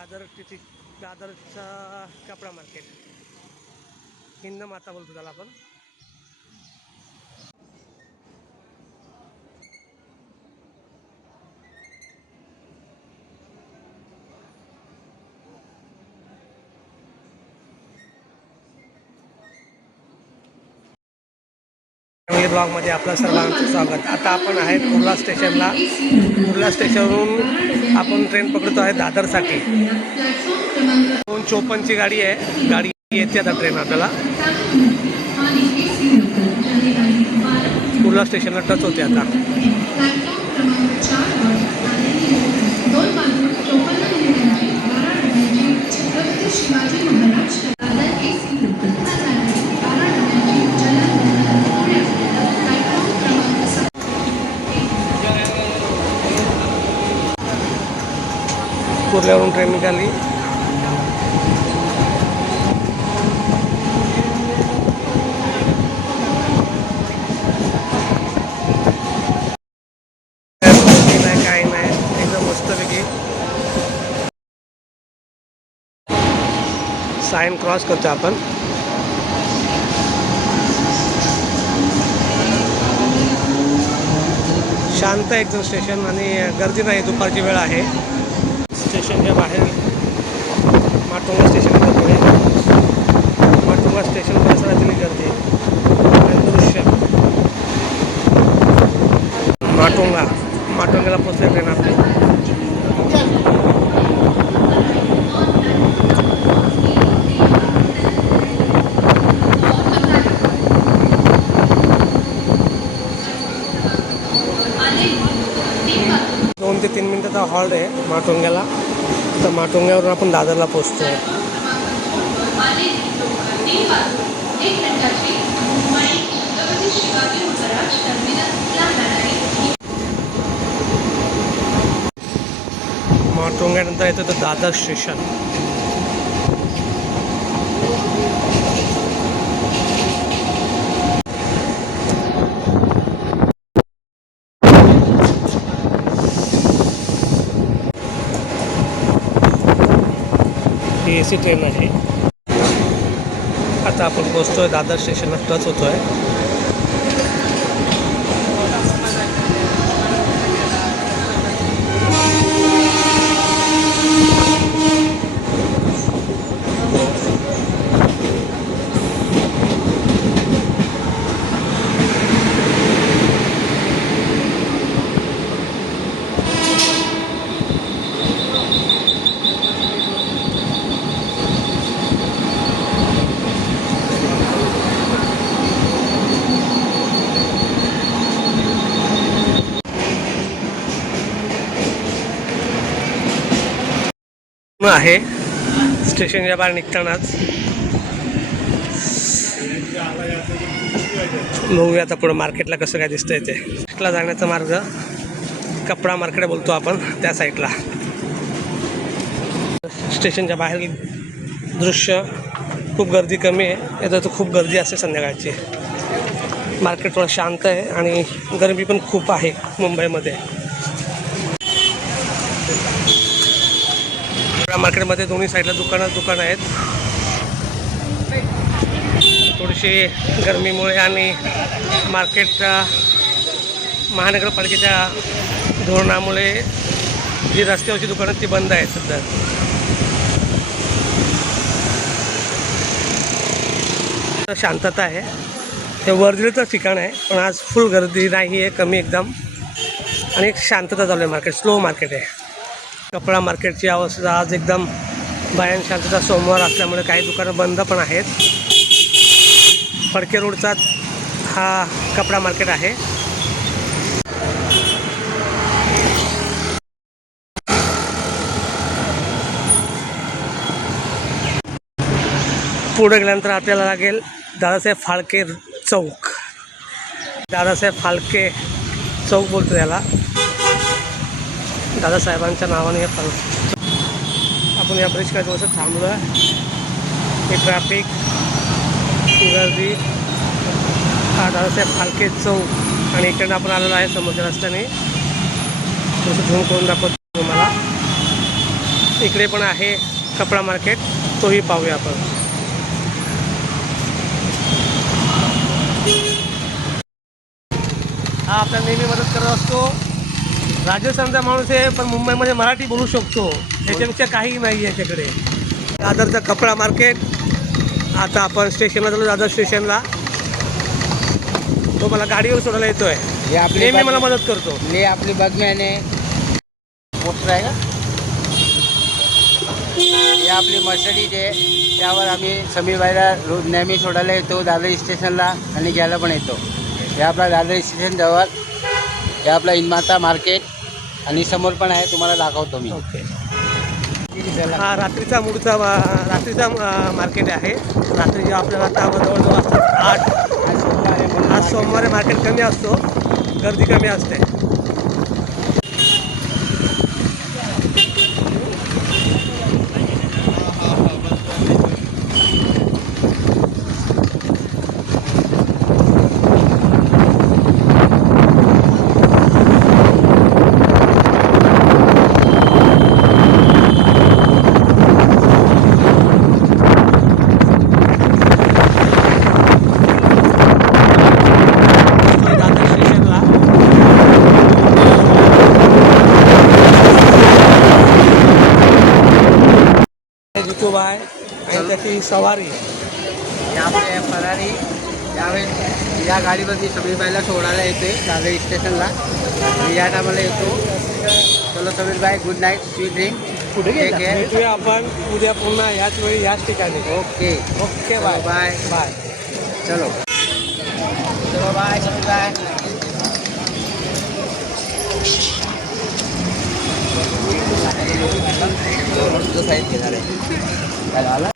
दादरचा कपडा मार्केट, हिंद माता बोलतो त्याला आपण. ब्लॉगमध्ये आपलं सर्वांचं स्वागत. आता आपण आहे कुर्ला स्टेशनला. कुर्ला स्टेशनवरून आपण ट्रेन पकडतो आहे दादरसाठी. 2:54ची गाडी आहे. गाडी येते आता ट्रेन आपल्याला. कुर्ला स्टेशनला टच होते आता. कुर्ल्यावरून ट्रेन निघाली. काय नाही, एकदम मस्तपैकी साइन क्रॉस करतो आपण. शांत एकदम स्टेशन आणि गर्दी नाही. दुपारची वेळ आहे. स्टेशनच्या बाहेर माटुंगा स्टेशन गर्दी आहे. माटुंगा स्टेशन परिसरातील गर्दी दृश्य. माटुंग्याला पोचले ट्रेन आपली. दोन ते 3 मिनिटाचा हॉल्ट आहे माटुंग्याला. तर माटुंग्यावरून आपण दादरला पोचतो आहे. माटुंग्यानंतर येतं तर दादर स्टेशन. AC ट्रेन आहे. आता आपण पोचतोय दादर स्टेशनला टच होतोय. आहे स्टेशनच्या बाहेर निघतानाच. बघूया आता पुढं मार्केटला कसं काय दिसतंय ते. मार्केटला जाण्याचा मार्ग कपडा मार्केट बोलतो आपण, त्या साईडला. स्टेशनच्या बाहेर दृश्य. खूप गर्दी कमी आहे. याचा तर खूप गर्दी असते संध्याकाळची. मार्केट थोडं शांत आहे आणि गर्मी पण खूप आहे मुंबईमध्ये. मार्केटमध्ये दोन्ही साईडला दुकानं आहेत. थोडीशी गरमीमुळे आणि मार्केट महानगरपालिकेच्या धोरणामुळे जी रस्त्यावरची दुकानं ती बंद आहेत सध्या. शांतता आहे. हे वर्दळीचं ठिकाण आहे पण आज फुल गर्दी नाही आहे, कमी एकदम. आणि एक शांतता चालू आहे. मार्केट स्लो मार्केट आहे. कपडा मार्केटची अवस्था आज एकदम भयान शांतता. सोमवार असल्यामुळे काही दुकानं बंद पण आहेत. फडके रोडचा हा कपडा मार्केट आहे. पुढे गेल्यानंतर आपल्याला लागेल दादासाहेब फाळके चौक. दादासाहेब फाळके चौक बोलतो याला. दादासाहेबांच्या नावाने हे आपण या ब्रिज काही दिवस थांबलो आहे. हे ट्रॅफिक गर्दी. हा दादासाहेब फाळके चौक आणि इकडनं आपण आलेलो आहे समोरच्या रस्त्याने. थोडंसं झूम करून दाखवतो तुम्हाला. इकडे पण आहे कपडा मार्केट, तोही पाहूया आपण. हा आपला नेहमी मदत करत असतो. राजस्थानचा माणूस आहे पण मुंबईमध्ये मराठी बोलू शकतो, याच्यापेक्षा काही नाही याच्याकडे. दादरचं कपडा मार्केट. आता आपण स्टेशनला चालू, दादर स्टेशनला. तो मला गाडीवर सोडायला येतोय, नेहमी मला मदत करतो. हे आपली बघम्याने पोस्टर आहे का, हे आपली मर्सिडीज आहे, त्यावर आम्ही समीरबाईला रोज नेहमी सोडायला येतो दादर स्टेशनला आणि घ्यायला पण येतो. हे आपला दादर स्टेशन जवळ, हे आपला इनमाता मार्केट आणि समोर पण आहे, तुम्हाला दाखवतो मी. ओके. हा रात्रीचा मार्केट आहे. रात्री आपल्याला आता जवळजवळ असतात 8. आज सोमवारी मार्केट कमी असतो, गर्दी कमी असते. जितूबा आहे आणि त्याची सवारी. यामुळे फरारी त्यावेळेस या गाडीवरती समीरबाईला सोडायला येते दादर स्टेशनला आणि या टायमाला येतो. चलो समीरबाई, गुड नाईट, स्वीट ड्रीम. कुठे भेटूया आपण उद्या पुन्हा याच वेळी याच ठिकाणी. Okay okay, bye bye bye. चलो चलो बाय समीरबाई. साईड घेणार आहे काय झालं.